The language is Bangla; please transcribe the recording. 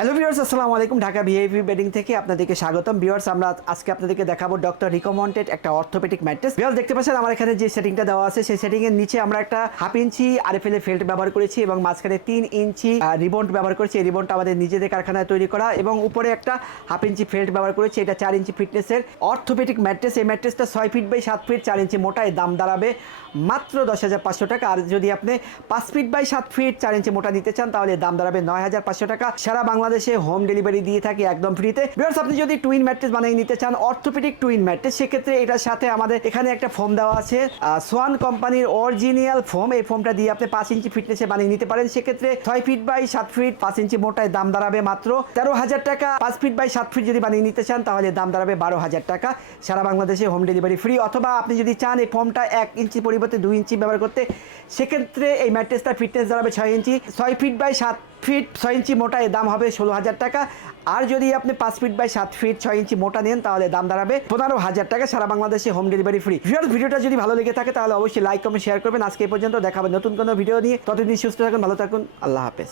হ্যালো ভিউয়ার্স, আসসালামু আলাইকুম। ঢাকা ভিআইপি বেডিং থেকে আপনাদেরকে স্বাগতম। ভিউয়ার্স, আমরা আজকে আপনাদেরকে দেখাবো ডক্টর রিকমেন্ডেড একটা অর্থোপেডিক ম্যাট্রেস। ভিউয়ার্স, দেখতে পাচ্ছেন আমার এখানে যে সেটিংটা দেওয়া আছে, সেই সেটিং এর নিচে আমরা একটা 1/2 ইঞ্চি আরএফএল এর ফেল্ট ব্যবহার করেছি এবং মাঝখানে 3 ইঞ্চি রিবন ব্যবহার করেছি। এই রিবনটা আমাদের নিজেদের কারখানায় তৈরি করা এবং উপরে একটা 1/2 ইঞ্চি ফেল্ট ব্যবহার করেছি। এটা 4 ইঞ্চি ফিটনেসের অর্থোপেডিক ম্যাট্রেস। এই ম্যাট্রেসটা 6 ফিট বাই 7 ফিট 4 ইঞ্চি মোটা। এর দাম দাঁড়াবে মাত্র 10,500 টাকা। আর যদি আপনি 5 ফিট বাই 7 ফিট 4 ইঞ্চি মোটা নিতে চান তাহলে দাম দাঁড়াবে 9,500 টাকা। সারা বাংলাদেশে হোম ডেলিভারি দিয়ে থাকি একদম ফ্রিতে। ভিউয়ার্স, আপনি যদি টুইন ম্যাট্রেস বানিয়ে নিতে চান, অর্থোপেডিক টুইন ম্যাট্রেস, সেক্ষেত্রে এটার সাথে আমাদের এখানে একটা ফোম দেওয়া আছে, সোয়ান কোম্পানির অরিজিনাল ফোম। এই ফোমটা দিয়ে আপনি 5 ইঞ্চি ফিটনেসে বানিয়ে নিতে পারেন। সেক্ষেত্রে 6 ফিট বাই 7 ফিট 5 ইঞ্চি মোটায় দাম দাঁড়াবে মাত্র 13,000 টাকা। 5 ফিট বাই 7 ফিট যদি বানিয়ে নিতে চান তাহলে দাম দাঁড়াবে 12,000 টাকা। সারা বাংলাদেশে হোম ডেলিভারি ফ্রি। অথবা আপনি যদি চান এই ফোমটা 1 ইঞ্চি পরিবর্তে 2 ইঞ্চি ব্যবহার করতে, সেক্ষেত্রে এই ম্যাট্রেসটার ফিটনেস দাঁড়াবে 6 ইঞ্চি। 6 ফিট বাই 7 ফিট 6 ইঞ্চি মোটা, এর দাম হবে 16,000 টাকা। আর যদি আপনি 5 ফিট বাই 7 ফিট 6 ইঞ্চি মোটা নেন তাহলে দাম দাঁড়াবে 15,000 টাকা। সারা বাংলাদেশে হোম ডেলিভারি ফ্রি। ভিডিওটা যদি ভালো লেগে থাকে তাহলে অবশ্যই লাইক কমেন্ট শেয়ার করবেন। আজকে এই পর্যন্ত, দেখা হবে নতুন কোনো ভিডিও নিয়ে। ততদিন সুস্থ থাকুন, ভালো থাকুন, আল্লাহ হাফেজ।